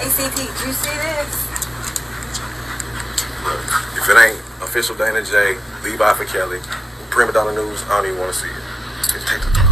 ACT, you see this? Look, if it ain't official Dana J, Levi for Kelly, Prima Donna News, I don't even want to see it. Just take the thought.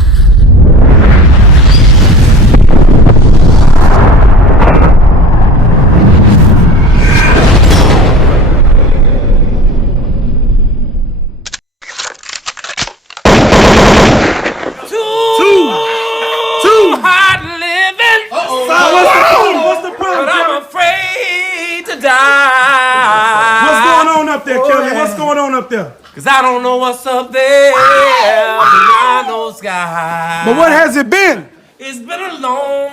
Hard living. What's the problem, But I'm afraid to die. What's going on up there, Kelly? What's going on up there? Cause I don't know what's up there behind those skies. But what has it been? It's been a long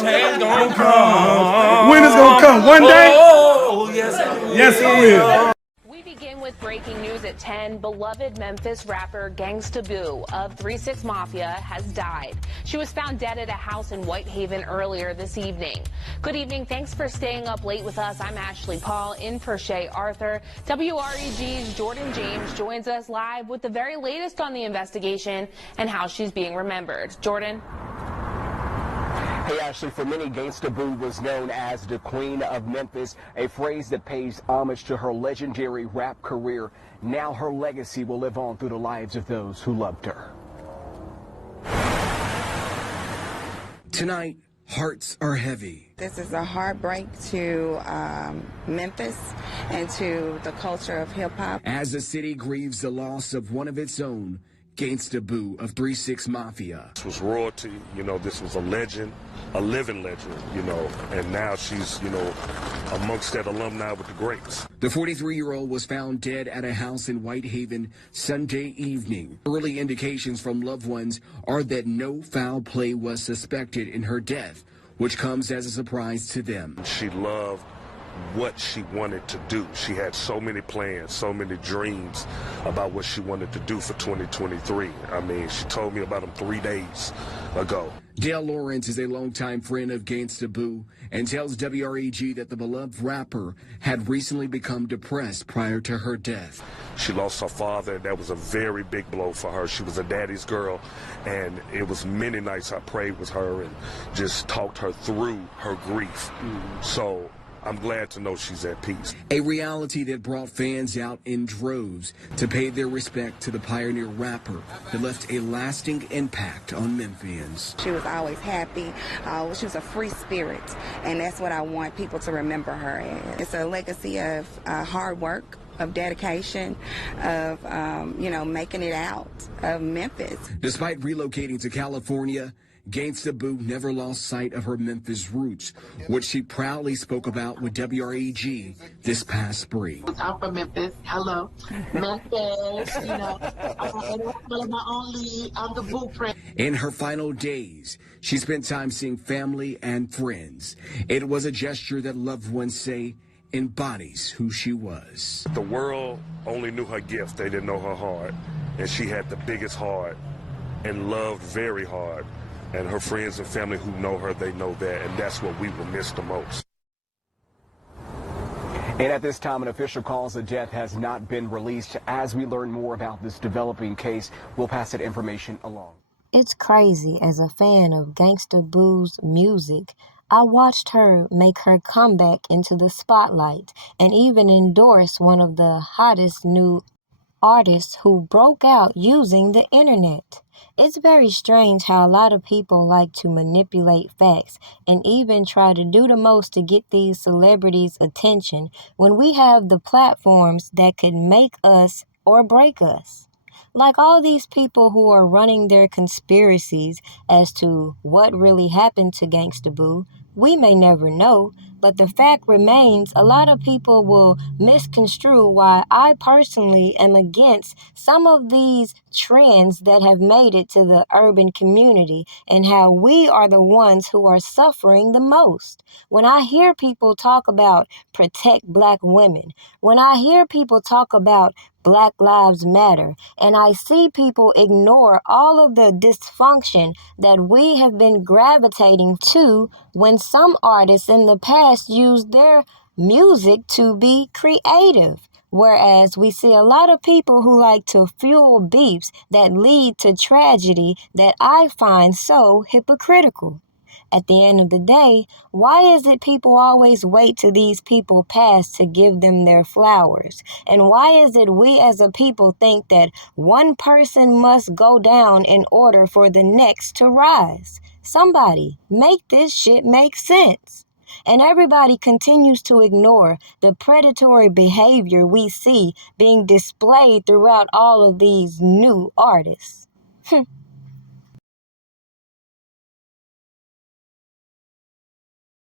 change gonna come. When it's gonna come? One day? Oh, yes it will. Yes, it will. We begin with breaking news at 10. Beloved Memphis rapper Gangsta Boo of 3-6 Mafia has died. She was found dead at a house in Whitehaven earlier this evening. Good evening. Thanks for staying up late with us. I'm Ashley Paul in for Shay Arthur. WREG's Jordan James joins us live with the very latest on the investigation and how she's being remembered. Jordan? Hey, Ashley, for many, Gangsta Boo was known as the Queen of Memphis, a phrase that pays homage to her legendary rap career. Now her legacy will live on through the lives of those who loved her. Tonight, hearts are heavy. This is a heartbreak to Memphis and to the culture of hip-hop. As the city grieves the loss of one of its own, Gangsta Boo of 3-6 Mafia. This was royalty, this was a legend, a living legend, and now she's, amongst that alumni with the greats. The 43-year-old was found dead at a house in Whitehaven Sunday evening. Early indications from loved ones are that no foul play was suspected in her death, which comes as a surprise to them. She loved what she wanted to do. She had so many plans, so many dreams about what she wanted to do for 2023. I mean, she told me about them 3 days ago. Dale Lawrence is a longtime friend of Gangsta Boo and tells WREG that the beloved rapper had recently become depressed prior to her death. She lost her father, and that was a very big blow for her. She was a daddy's girl, and it was many nights I prayed with her and just talked her through her grief. So I'm glad to know she's at peace. A reality that brought fans out in droves to pay their respect to the pioneer rapper that left a lasting impact on Memphians. She was always happy. She was a free spirit, and that's what I want people to remember her as. It's a legacy of hard work, of dedication, of, making it out of Memphis. Despite relocating to California, Gangsta Boo never lost sight of her Memphis roots, which she proudly spoke about with WREG this past spring. I'm from Memphis. Hello. Memphis, I'm my own lead. I'm the blueprint. In her final days, she spent time seeing family and friends. It was a gesture that loved ones say embodies who she was. The world only knew her gift. They didn't know her heart. And she had the biggest heart and loved very hard. And her friends and family who know her, they know that, and that's what we will miss the most. And at this time, an official cause of death has not been released. As we learn more about this developing case, we'll pass that information along. It's crazy. As a fan of Gangsta Boo's music, I watched her make her comeback into the spotlight and even endorse one of the hottest new artists who broke out using the internet. It's very strange how a lot of people like to manipulate facts and even try to do the most to get these celebrities' attention when we have the platforms that could make us or break us. Like all these people who are running their conspiracies as to what really happened to Gangsta Boo, we may never know, but the fact remains a lot of people will misconstrue why I personally am against some of these trends that have made it to the urban community and how we are the ones who are suffering the most. When I hear people talk about protect black women, when I hear people talk about Black Lives Matter, and I see people ignore all of the dysfunction that we have been gravitating to when some artists in the past used their music to be creative. Whereas we see a lot of people who like to fuel beefs that lead to tragedy that I find so hypocritical. At the end of the day, why is it people always wait till these people pass to give them their flowers? And why is it we as a people think that one person must go down in order for the next to rise? Somebody make this shit make sense. And everybody continues to ignore the predatory behavior we see being displayed throughout all of these new artists.